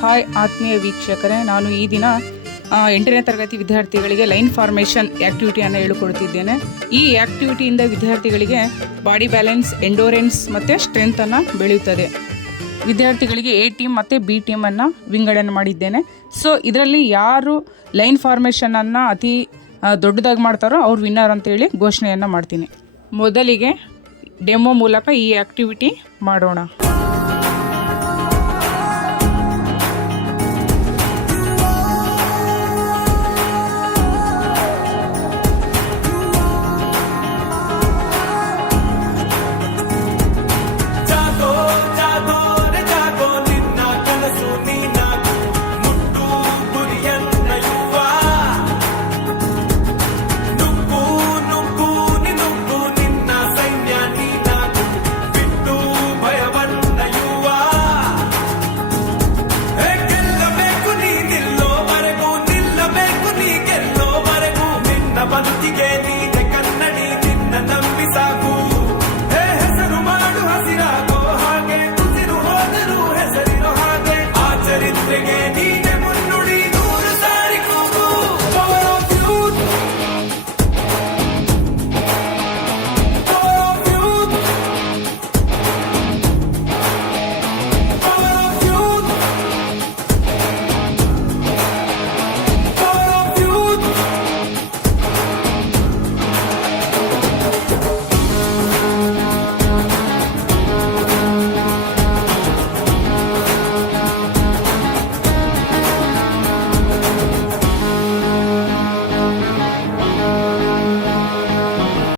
Hi ಆತ್ಮೀಯ ವೀಕ್ಷಕರೇ, ನಾನು ಈ ದಿನ 8ನೇ ತರಗತಿ ವಿದ್ಯಾರ್ಥಿಗಳಿಗೆ ಲೈನ್ ಫಾರ್ಮೇಷನ್ ಆ್ಯಕ್ಟಿವಿಟಿಯನ್ನು ಹೇಳಿಕೊಡ್ತಿದ್ದೇನೆ. ಈ ಆ್ಯಕ್ಟಿವಿಟಿಯಿಂದ ವಿದ್ಯಾರ್ಥಿಗಳಿಗೆ ಬಾಡಿ ಬ್ಯಾಲೆನ್ಸ್, ಎಂಡೋರೆನ್ಸ್ ಮತ್ತು ಸ್ಟ್ರೆಂತನ್ನು ಬೆಳೆಯುತ್ತದೆ. ವಿದ್ಯಾರ್ಥಿಗಳಿಗೆ ಎ ಟೀಮ್ ಮತ್ತು ಬಿ ಟೀಮನ್ನು ವಿಂಗಡಣೆ ಮಾಡಿದ್ದೇನೆ. ಸೊ ಇದರಲ್ಲಿ ಯಾರು ಲೈನ್ ಫಾರ್ಮೇಷನನ್ನು ಅತಿ ದೊಡ್ಡದಾಗಿ ಮಾಡ್ತಾರೋ ಅವ್ರು ವಿನ್ನರ್ ಅಂತೇಳಿ ಘೋಷಣೆಯನ್ನು ಮಾಡ್ತೀನಿ. ಮೊದಲಿಗೆ ಡೆಮೋ ಮೂಲಕ ಈ ಆ್ಯಕ್ಟಿವಿಟಿ ಮಾಡೋಣ.